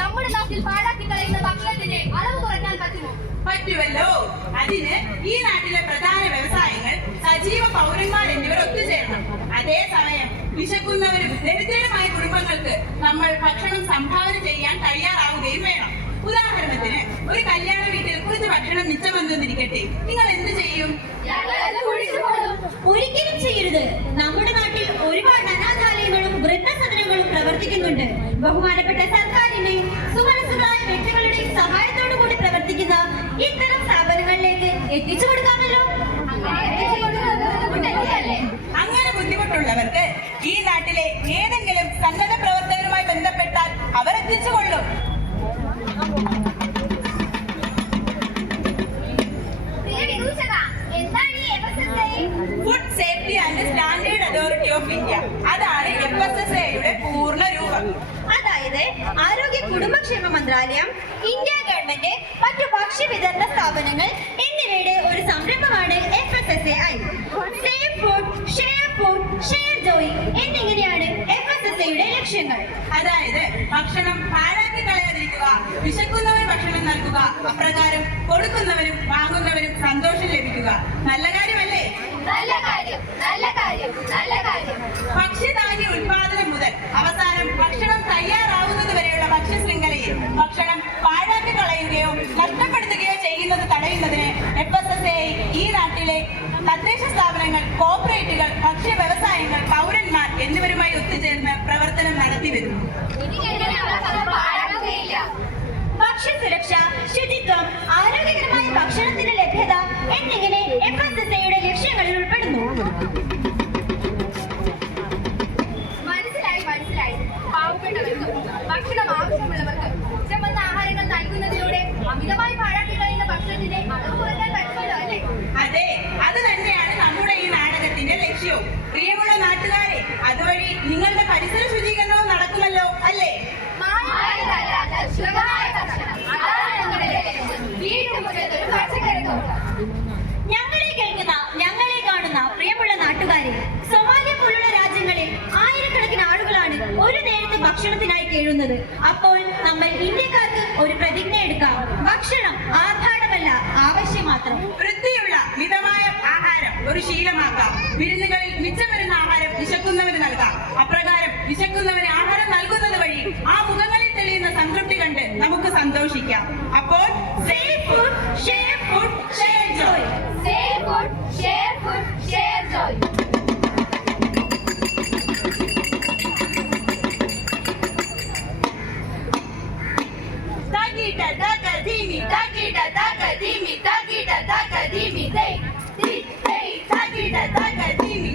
നമ്മുടെ നാട്ടിൽ പാഴാക്കി കളയുന്ന ഭക്ഷണത്തിന്റെ അളവ് കുറയ്ക്കാൻ പറ്റുമോ? പറ്റുമല്ലോ. അതിന് ഈ നാട്ടിലെ പ്രധാന വ്യവസായങ്ങൾ, സജീവ പൗരന്മാർ എന്നിവർ ഒത്തുചേരണം. അതേസമയം വിശക്കുന്നവരും ദരിദ്രരുമായ കുടുംബങ്ങൾക്ക് നമ്മൾ ഭക്ഷണം സംഭാവന ചെയ്യാൻ തയ്യാറാവുകയും വേണം. ഉദാഹരണത്തിന്, ഒരു കല്യാണ വീട്ടിൽ കുറച്ച് ഭക്ഷണം മിച്ചം വന്നിരിക്കട്ടെ, നിങ്ങൾ എന്ത് ചെയ്യും? ഒരിക്കലും ചെയ്യരുത്. നമ്മുടെ നാട്ടിൽ ഒരുപാട് അനാഥാലയങ്ങളും വൃദ്ധസദനങ്ങളും പ്രവർത്തിക്കുന്നുണ്ട്. ബഹുമാനപ്പെട്ട സർക്കാരിന്റെയും സുമനസ്സുകളായ വ്യക്തികളുടെയും സഹായത്തോടു കൂടി പ്രവർത്തിക്കുന്ന ഇത്തരം സ്ഥാപനങ്ങളിലേക്ക് എത്തിച്ചു കൊടുക്കാമല്ലോ. അങ്ങനെ ബുദ്ധിമുട്ടുള്ളവർക്ക് ഈ നാട്ടിലെ ഏതെങ്കിലും സന്നദ്ധ പ്രവർത്തകരുമായി ബന്ധപ്പെട്ടാൽ അവർ എത്തിച്ചുകൊള്ളും. Food safety and standard authority of India. അതാണ് FSSAIയുടെ പൂർണ്ണ രൂപം. അതായത് ആരോഗ്യ കുടുംബക്ഷേമ മന്ത്രാലയം, ഇന്ത്യ ഗവൺമെന്റ്, മറ്റു ഭക്ഷ്യ വിതരണ സ്ഥാപനങ്ങൾ എന്നിവയുടെ ഒരു സംരംഭമാണ് FSSAI. Save food, share food, share Joy എന്നിങ്ങനെയാണ് FSSAIയുടെ ലക്ഷ്യങ്ങൾ. അതായത് ഭക്ഷണം പാഴാക്കി കളയാതിരിക്കുക, വിശക്കുന്നവന് ഭക്ഷണം നൽകുക, അപ്രകാരം കൊടുക്കുന്നവരും വാങ്ങുന്നവരും സന്തോഷം ലഭിക്കുക. നല്ല കാര്യമല്ലേ? നല്ല കാര്യം, നല്ല കാര്യം, നല്ല കാര്യം. ഭക്ഷ്യധാന്യ ഉൽപാദനം മുതൽ അവസാനം ഭക്ഷണം തയ്യാറാവുന്നത് വരെയുള്ള ഭക്ഷ്യശൃംഖലയിൽ ഭക്ഷണം പാഴാക്കി കളയുകയോ നഷ്ടപ്പെടുത്തുകയോ ചെയ്യുന്നത് തടയുന്നതിന് FSSAI ഈ നാട്ടിലെ തദ്ദേശ സ്ഥാപനങ്ങൾ, കോർപ്പറേറ്റുകൾ, ഭക്ഷ്യ വ്യവസായങ്ങൾ, പൗരന്മാർ എന്നിവരുമായി ഒത്തുചേർന്ന് പ്രവർത്തനം നടത്തി വരുന്നു. ഭക്ഷ്യസുരക്ഷ, ശുചിത്വം, ആരോഗ്യകരമായ ഭക്ഷണത്തിന്റെ ലഭ്യത എന്നിങ്ങനെ FSSAIയുടെ ലക്ഷ്യങ്ങളിൽ ഉൾപ്പെടുന്നു. മനസ്സിലായി. പാവപ്പെട്ടവർക്കും ഭക്ഷണം ആവശ്യമുള്ളവർക്കും മിച്ചമെന്ന ആഹാരങ്ങൾ നൽകുന്നതിലൂടെ അമിതമായി പാഴാക്കി കഴിയുന്ന ഭക്ഷണത്തിന്റെ അളവ് കുറയ്ക്കാൻ പറ്റുമല്ലോ അല്ലേ? അതെ, അത് തന്നെയാണ് നമ്മുടെ ഈ നാടകത്തിന്റെ ലക്ഷ്യവും. പ്രിയമുള്ള നാട്ടുകാരെ, അതുവഴി നിങ്ങളുടെ പരിസര ശുചീകരണവും നടക്കുമല്ലോ അല്ലേ? ഞങ്ങളെ കേൾക്കുന്ന, ഞങ്ങളെ കാണുന്ന പ്രിയമുള്ള നാട്ടുകാരെ, സൊമാലിയ പോലുള്ള രാജ്യങ്ങളിൽ ആയിരക്കണക്കിന് ആളുകളാണ് ഒരു നേരത്തെ ഭക്ഷണത്തിനായി കേഴുന്നത്. അപ്പോൾ നമ്മൾ ഇന്ത്യക്കാർക്ക് ഒരു പ്രതിജ്ഞ എടുക്കാം. ഭക്ഷണം ആർഭാടമല്ല, ആവശ്യം മാത്രം. വൃത്തിയുള്ള മിതമായ ആഹാരം ഒരു ശീലമാക്കാം. വിരുന്നുകളിൽ മിച്ചം വരുന്ന ആഹാരം വിശക്കുന്നവന് നൽകാം. അപ്രകാരം വിശക്കുന്നവന് ആഹാരം നൽകുന്നത് വഴി ആ മുഖങ്ങളിൽ തെളിയുന്ന സംതൃപ്തി കണ്ട് നമുക്ക് സന്തോഷിക്കാം. അപ്പോൾ save food, share food, share Joy. Save food, share food, share joy. Takita taka dhimi, takita taka dhimi, takita taka dhimi, hey, hey, takita taka dhimi.